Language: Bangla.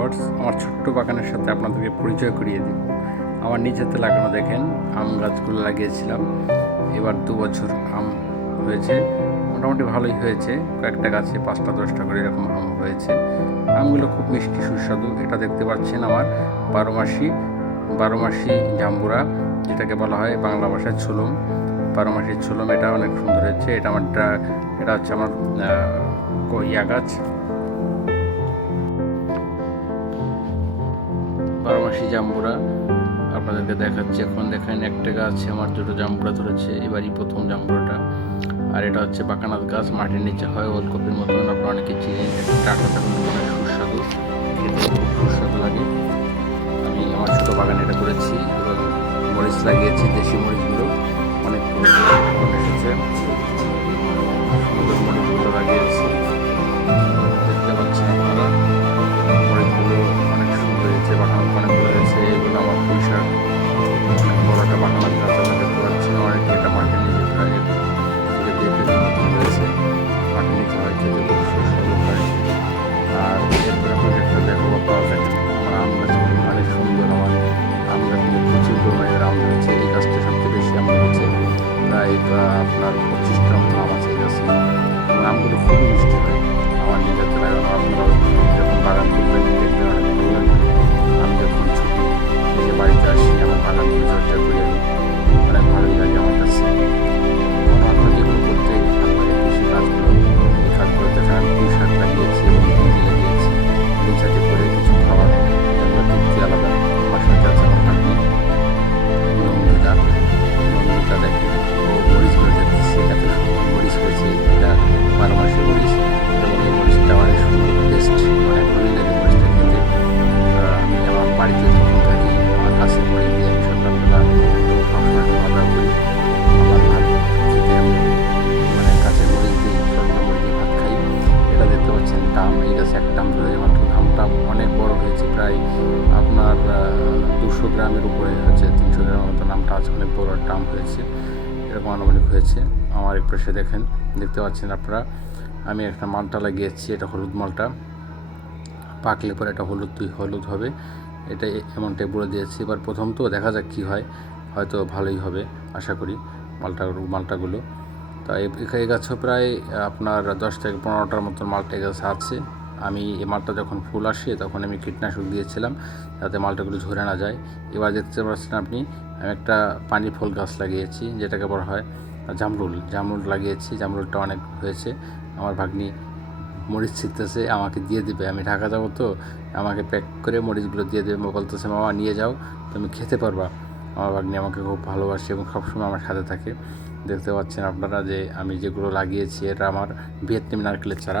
ভিউয়ার্স, আমার ছোট্ট বাগানের সাথে আপনাদেরকে পরিচয় করিয়ে দিব। আমার নিজ হাতে লাগানো দেখেন আম গাছগুলো লাগিয়েছিলাম। এবার 2 বছর আম হয়েছে, মোটামুটি ভালোই হয়েছে। কয়েকটা গাছে 5টা 10টা করে এরকম আম হয়েছে। আমগুলো খুব মিষ্টি সুস্বাদু। এটা দেখতে পাচ্ছেন আমার বারোমাসি জাম্বুরা, যেটাকে বলা হয় বাংলা ভাষায় ঝুলুম। বারোমাসি ঝুলুম, এটা অনেক সুন্দর হয়েছে। এটা হচ্ছে আমার ইয়া গাছ, বারোমাসি জাম্বুরা। আপনাদেরকে দেখাচ্ছি, এখন দেখেন একটা গাছে আমার 2টো জাম্বুরা ধরেছে, এবারই প্রথম জাম্বুরাটা। আর এটা হচ্ছে বাকানাথ গাছ, মাটির নিচে হয়, ওলকপির মতন, আপনারা অনেকে চিনেন। টাটকা অনেক সুস্বাদু, খেতে খুব সুস্বাদু লাগে। আমি আমার ছোটো বাগানে এটা করেছি এবং মরিচ লাগিয়েছি, দেশি মরিচগুলো অনেক এসেছে। সুন্দর মরিচগুলো লাগিয়েছি, দেখতে পাচ্ছেন আপনারা। মরিচগুলো অনেক সুন্দর হয়েছে, বাগান অনেক বড় হয়েছে। এগুলো আমার পুঁইশাক, অনেক বড় একটা বাগানের গাছ, দেখতে পাচ্ছেন। অনেকে এটা মাটির নিচে প্রায় থেকে পেঁপের মতন হয়েছে, মাটির নিচে হয়, খেতে খুব সুস্বাদু হয়। আর এরপরে আপনাকে একটা দেখাবো, আপনারা দেখেন আমার আম গাছগুলো অনেক সুন্দর। আমার আম গাছগুলো প্রচুর পরিমাণের আম হয়েছে। এই গাছটা সবচেয়ে বেশি আম হয়েছে, প্রায় আপনার 25টা মতো আম আছে এই গাছে। এবং আমগুলো খুবই মিষ্টি হয়। আমার নিজের লাগানো আমগুলো যখন বাগান করবেন দেখবেন অনেক ভালো লাগবে। আমি যখন ছুটি এই যে বাড়িতে আসি, আমার বাগান পরিচর্যা করি আমি, অনেক ভালোই লাগে আমার কাছে। আমার যেগুলো করতে ভালো লাগে কৃষি কাজগুলো, এই কাজগুলো দেখেন আমি পুঁই শাক লাগিয়েছি এবং ভিন্ডি লাগিয়েছি। এর সাথে করে কিছু খাবার, এগুলো তৃপ্তি আলাদা। আমার সাথে আছে আমার ভাগ্নি নন্দিতা। নন্দিতা দেখেন ও মরিচগুলো দেখতেছে, এত সুন্দর মরিচ হয়েছে। এটা 12 মাসের মরিচ এবং এই মরিচটা অনেক সুন্দর টেস্ট, অনেক ভালোই লাগে মরিচটা খেতে। আমি আমার বাড়িতে যখন থাকি, আমার গাছের মরিচ দিয়ে আমি সকালবেলা সবসময় খাওয়া দাওয়া করি। আমার ভাত খেতে আমি গাছের মরিচ দিয়ে, সরকার মরিচ দিয়ে ভাত খাই। এটা দেখতে পাচ্ছেন টাম, এই গাছে একটা টাম ধরে মাত্র। ধামটা অনেক বড় হয়েছে, প্রায় আপনার 200 গ্রামের উপরে হয়েছে, 300 গ্রামের মতো নামটা আছে। অনেক বড় টাম হয়েছে, এরকম আনুমানিক হয়েছে। আমার এক পাশে দেখেন, দেখতে পাচ্ছেন আপনারা, আমি একটা মালটা লাগিয়েছি। এটা হলুদ মালটা, পাকলে পরে এটা হলুদ হবে। এটা এমনটাই বলে দিয়েছি। এবার প্রথম তো, দেখা যাক কী হয়, হয়তো ভালোই হবে আশা করি মালটাগুলো। তা এই গাছও প্রায় আপনার 10 থেকে 15টার মতন মালটা গাছ আছে। আমি এই মালটা যখন ফুল আসে তখন আমি কীটনাশক দিয়েছিলাম যাতে মালটাগুলো ঝরে না যায়। এবার দেখতে পাচ্ছেন আপনি, আমি একটা পানি ফল গাছ লাগিয়েছি, যেটাকে বলা হয় জামরুল লাগিয়েছি। জামরুলটা অনেক হয়েছে। আমার ভাগ্নি মরিচ ছিঁড়তেছে, আমাকে দিয়ে দেবে। আমি ঢাকা যাবো তো, আমাকে প্যাক করে মরিচগুলো দিয়ে দেবে। বলতেছে, মামা নিয়ে যাও, তুমি খেতে পারবা। আমার ভাগ্নি আমাকে খুব ভালোবাসে এবং সবসময় আমার সাথে থাকে। দেখতে পাচ্ছেন আপনারা যে আমি যেগুলো লাগিয়েছি, এটা আমার ভিয়েতনামি নারকেলের চারা।